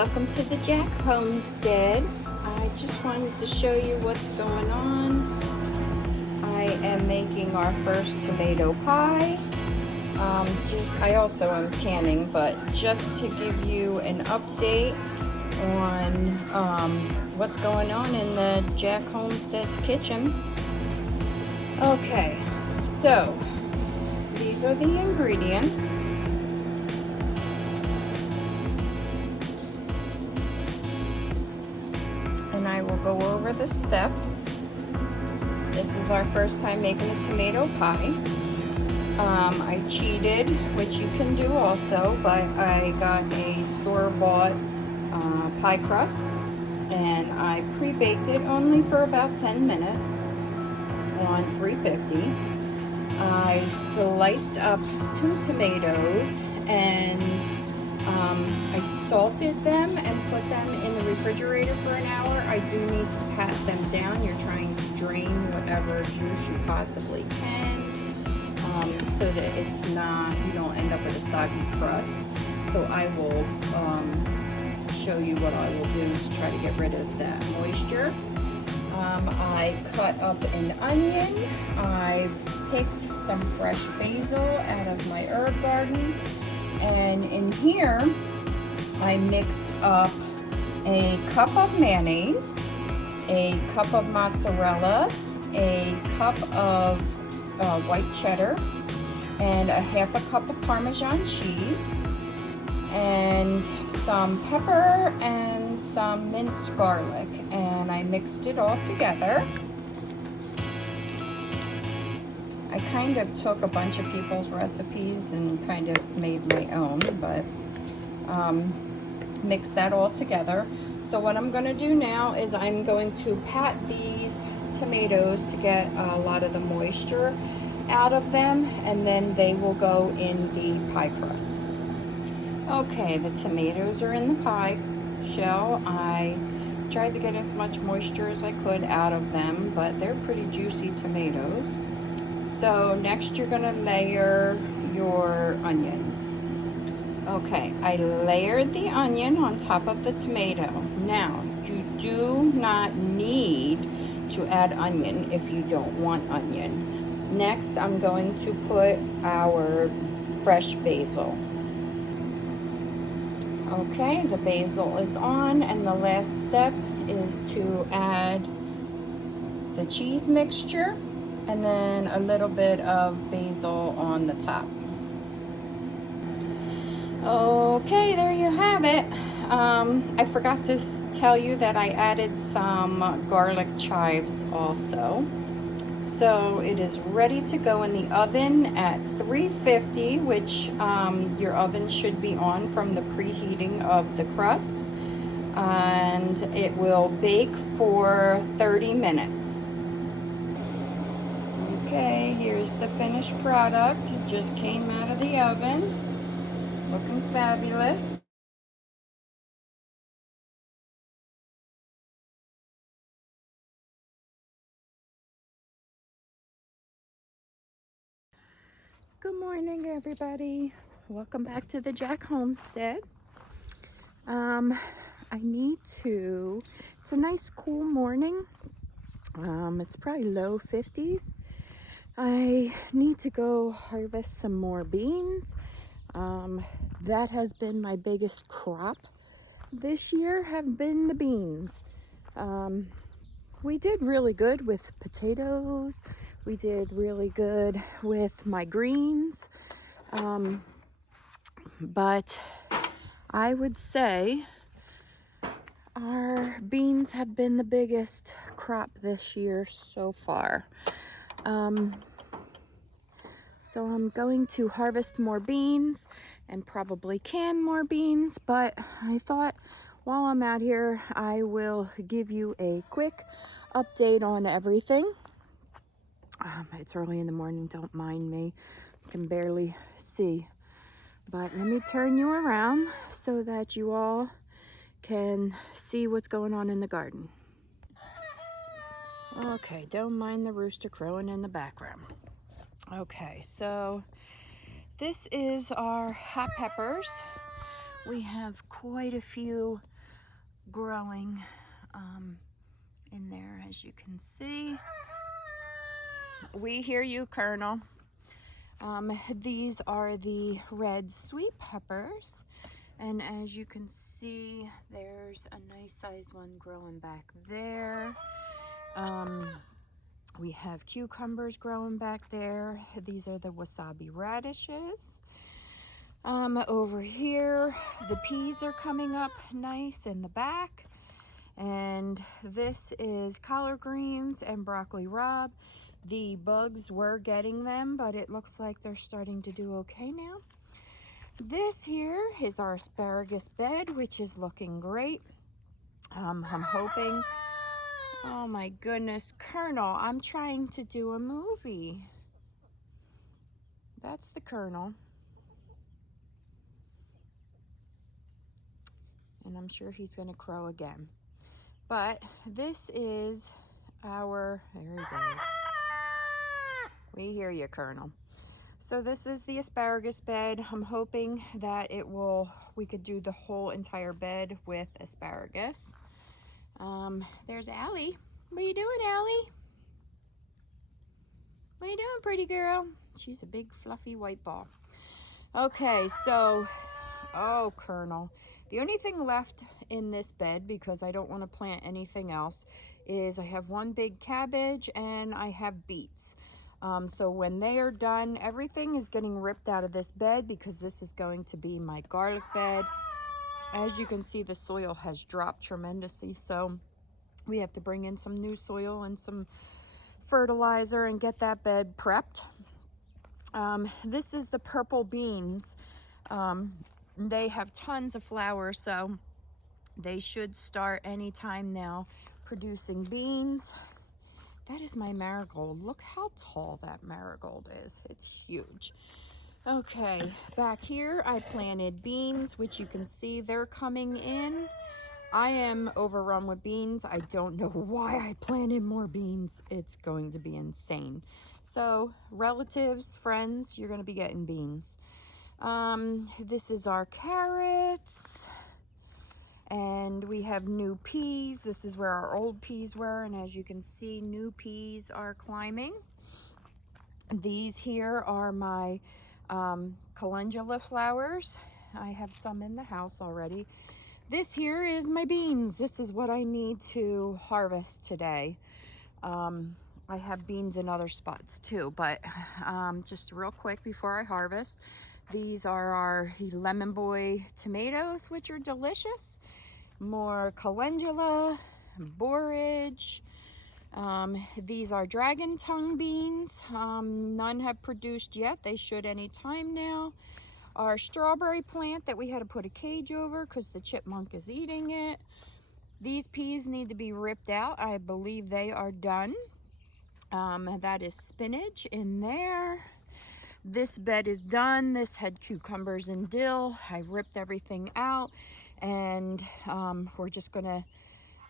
welcome to the Jack Homestead. I just wanted to show you what's going on. I am making our first tomato pie. I also am canning, but just to give you an update on what's going on in the Jack Homestead's kitchen. Okay, so these are the ingredients. And I will go over the steps. This is our first time making a tomato pie. I cheated, which you can do also, but I got a store-bought pie crust and I pre-baked it only for about 10 minutes on 350. I sliced up 2 tomatoes and I salted them and put them in the refrigerator for an hour. I do need to pat them down. You're trying to drain whatever juice you possibly can so that it's not, you don't end up with a soggy crust. So I will show you what I will do to try to get rid of that moisture. I cut up an onion. I picked some fresh basil out of my herb garden. And in here, I mixed up a cup of mayonnaise, a cup of mozzarella, a cup of white cheddar, and a half a cup of Parmesan cheese, and some pepper and some minced garlic. And I mixed it all together. I kind of took a bunch of people's recipes and kind of made my own, but mix that all together. So what I'm going to do now is I'm going to pat these tomatoes to get a lot of the moisture out of them, and then they will go in the pie crust. Okay, the tomatoes are in the pie shell. I tried to get as much moisture as I could out of them, but they're pretty juicy tomatoes. So next you're going to layer your onion. Okay, I layered the onion on top of the tomato. Now, you do not need to add onion if you don't want onion. Next, I'm going to put our fresh basil. Okay, the basil is on, and the last step is to add the cheese mixture and then a little bit of basil on the top. Okay, there you have it. I forgot to tell you that I added some garlic chives also. So it is ready to go in the oven at 350, which your oven should be on from the preheating of the crust. And it will bake for 30 minutes. Okay, here's the finished product. It just came out of the oven. Looking fabulous. Good morning, everybody. Welcome back to the Jack Homestead. It's a nice cool morning. It's probably low 50s. I need to go harvest some more beans. That has been my biggest crop this year, have been the beans. We did really good with potatoes. We did really good with my greens. But I would say our beans have been the biggest crop this year so far. So I'm going to harvest more beans and probably can more beans, but I thought while I'm out here, I will give you a quick update on everything. It's early in the morning, don't mind me. I can barely see. But let me turn you around so that you all can see what's going on in the garden. Okay, don't mind the rooster crowing in the background. Okay, so this is our hot peppers. We have quite a few growing in there, as you can see. We hear you, Colonel. These are the red sweet peppers, and as you can see, there's a nice sized one growing back there. We have cucumbers growing back there. These are the wasabi radishes. Over here, the peas are coming up nice in the back. And this is collard greens and broccoli rabe. The bugs were getting them, but it looks like they're starting to do okay now. This here is our asparagus bed, which is looking great. I'm hoping... Oh my goodness, Colonel, I'm trying to do a movie. That's the Colonel. And I'm sure he's gonna crow again. But this is our, there he goes. We hear you, Colonel. So this is the asparagus bed. I'm hoping that we could do the whole entire bed with asparagus. There's Allie. What are you doing, Allie? What are you doing, pretty girl? She's a big fluffy white ball. Okay, so, oh, Colonel. The only thing left in this bed, because I don't want to plant anything else, is I have one big cabbage and I have beets. So when they are done, everything is getting ripped out of this bed because this is going to be my garlic bed. As you can see, the soil has dropped tremendously, so we have to bring in some new soil and some fertilizer and get that bed prepped. This is the purple beans. They have tons of flowers, so they should start anytime now producing beans. That is my marigold. Look how tall that marigold is. It's huge. Okay, back here I planted beans, which you can see they're coming in. I am overrun with beans. I don't know why I planted more beans. It's going to be insane. So relatives, friends, you're going to be getting beans. This is our carrots. And we have new peas. This is where our old peas were. And as you can see, new peas are climbing. These here are my calendula flowers. I have some in the house already. This here is my beans. This is what I need to harvest today. I have beans in other spots too, but just real quick before I harvest, these are our Lemon Boy tomatoes, which are delicious. More calendula, borage. These are dragon tongue beans. None have produced yet. They should any time now. Our strawberry plant that we had to put a cage over because the chipmunk is eating it. These peas need to be ripped out. I believe they are done. That is spinach in there. This bed is done. This had cucumbers and dill. I ripped everything out, and we're just gonna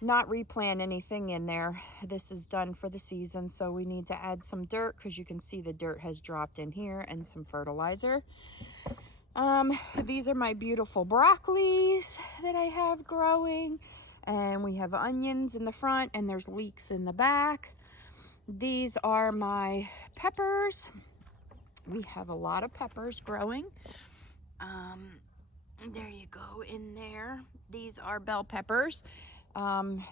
not replant anything in there. This is done for the season, so we need to add some dirt because you can see the dirt has dropped in here, and some fertilizer. These are my beautiful broccolis that I have growing, and we have onions in the front, and there's leeks in the back. These are my peppers. We have a lot of peppers growing. There you go in there. These are bell peppers.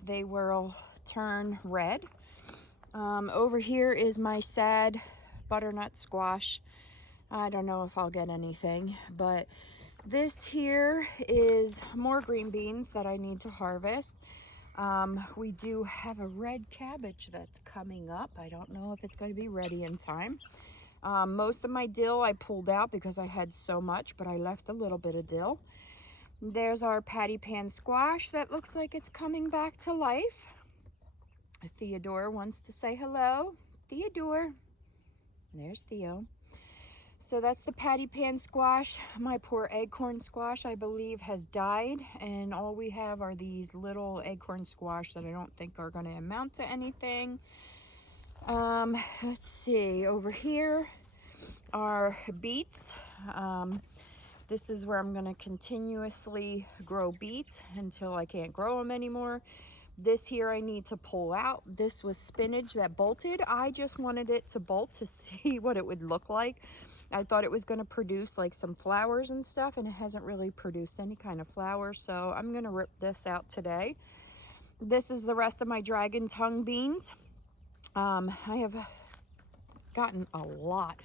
They will turn red. Over here is my sad butternut squash. I don't know if I'll get anything, but this here is more green beans that I need to harvest. We do have a red cabbage that's coming up. I don't know if it's going to be ready in time. Most of my dill I pulled out because I had so much, but I left a little bit of dill. There's our patty pan squash that looks like it's coming back to life. Theodore wants to say hello. Theodore. There's Theo. So that's the patty pan squash. My poor acorn squash, I believe, has died, and all we have are these little acorn squash that I don't think are going to amount to anything. Let's see, over here are beets. this is where I'm going to continuously grow beets until I can't grow them anymore. This here I need to pull out. This was spinach that bolted. I just wanted it to bolt to see what it would look like. I thought it was going to produce like some flowers and stuff, and it hasn't really produced any kind of flowers. So I'm going to rip this out today. This is the rest of my dragon tongue beans. I have gotten a lot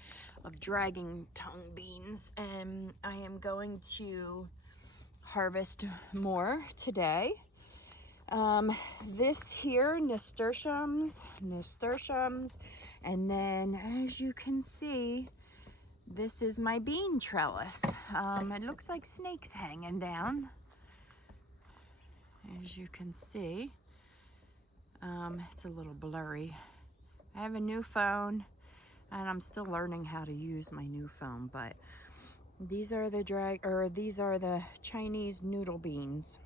of dragon tongue beans, and I am going to harvest more today. This here, nasturtiums, and then as you can see, this is my bean trellis. It looks like snakes hanging down, as you can see. It's a little blurry. I have a new phone, and I'm still learning how to use my new phone, but these are the Chinese noodle beans.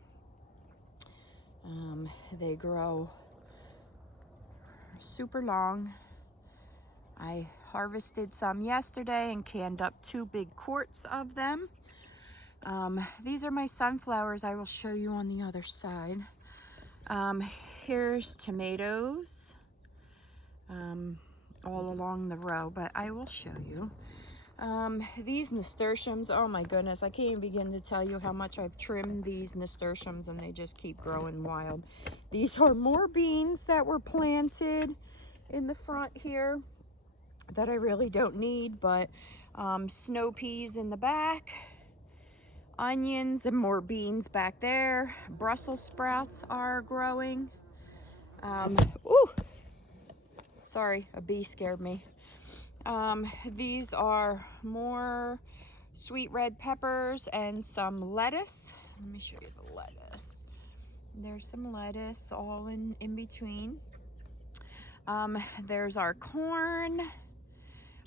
They grow super long. I harvested some yesterday and canned up 2 big quarts of them. These are my sunflowers. I will show you on the other side. Here's tomatoes all along the row, but I will show you. These nasturtiums, oh my goodness, I can't even begin to tell you how much I've trimmed these nasturtiums, and they just keep growing wild. These are more beans that were planted in the front here that I really don't need, but snow peas in the back, onions, and more beans back there. Brussels sprouts are growing. Ooh, sorry, a bee scared me. These are more sweet red peppers and some lettuce. Let me show you the lettuce. There's some lettuce all in between. There's our corn.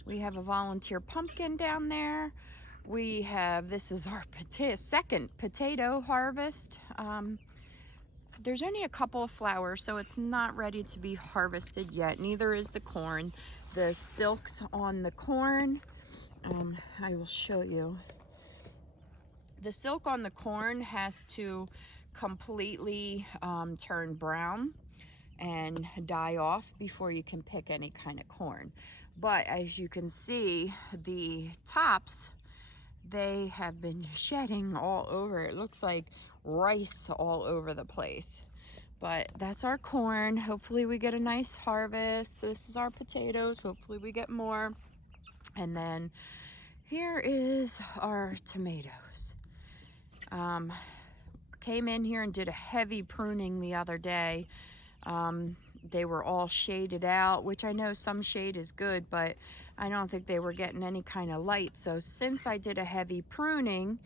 We have a volunteer pumpkin down there. We have, this is our second potato harvest. There's only a couple of flowers, so it's not ready to be harvested yet. Neither is the corn. The silks on the corn, I will show you. The silk on the corn has to completely turn brown and die off before you can pick any kind of corn. But as you can see, the tops, they have been shedding all over. It looks like rice all over the place. But that's our corn. Hopefully we get a nice harvest. This is our potatoes. Hopefully we get more. And then here is our tomatoes. Came in here and did a heavy pruning the other day. They were all shaded out, which I know some shade is good, but I don't think they were getting any kind of light. So since I did a heavy pruning,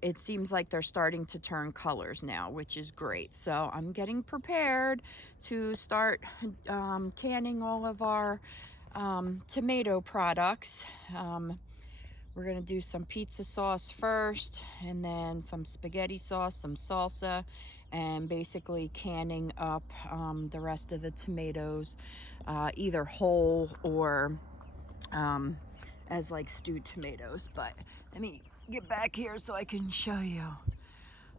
it seems like they're starting to turn colors now, which is great. So I'm getting prepared to start canning all of our tomato products. We're gonna do some pizza sauce first, and then some spaghetti sauce, some salsa, and basically canning up the rest of the tomatoes, either whole or as like stewed tomatoes. But let me get back here so I can show you.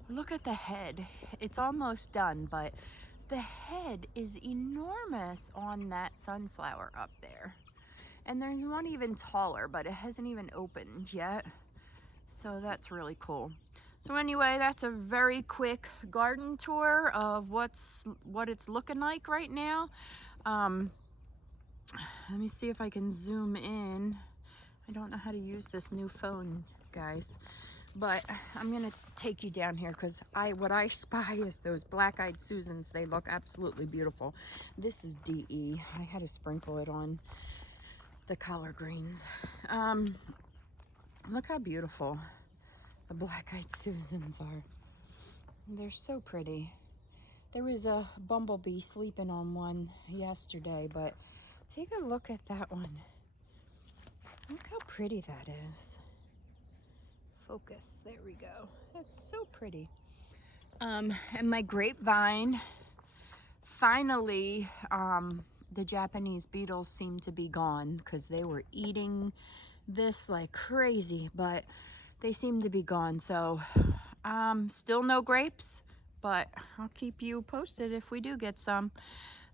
Look at the head. It's almost done, but the head is enormous on that sunflower up there. And there's one even taller, but it hasn't even opened yet. So that's really cool. So anyway, that's a very quick garden tour of what it's looking like right now. Let me see if I can zoom in. I don't know how to use this new phone, guys, but I'm gonna take you down here because what I spy is those black-eyed Susans. They look absolutely beautiful. This is DE. I had to sprinkle it on the collard greens. Look how beautiful the black-eyed Susans are. They're so pretty. There was a bumblebee sleeping on one yesterday, but take a look at that one. Look how pretty that is. Focus, there we go. That's so pretty. And my grapevine, finally, the Japanese beetles seem to be gone because they were eating this like crazy, but they seem to be gone. So still no grapes, but I'll keep you posted if we do get some.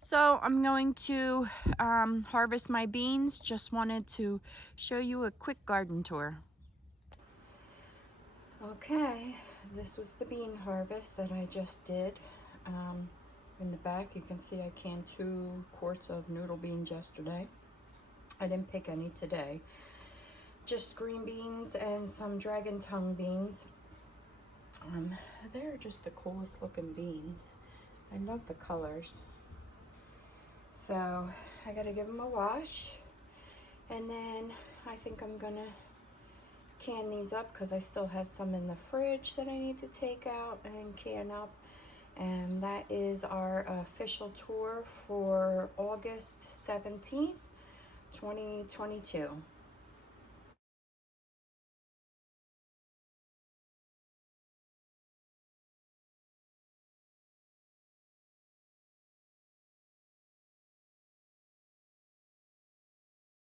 So I'm going to harvest my beans. Just wanted to show you a quick garden tour. Okay, this was the bean harvest that I just did. In the back you can see I canned 2 quarts of noodle beans yesterday. I didn't pick any today. Just green beans and some dragon tongue beans. They're just the coolest looking beans. I love the colors. So I gotta give them a wash, and then I think I'm gonna can these up because I still have some in the fridge that I need to take out and can up. And that is our official tour for August 17th, 2022.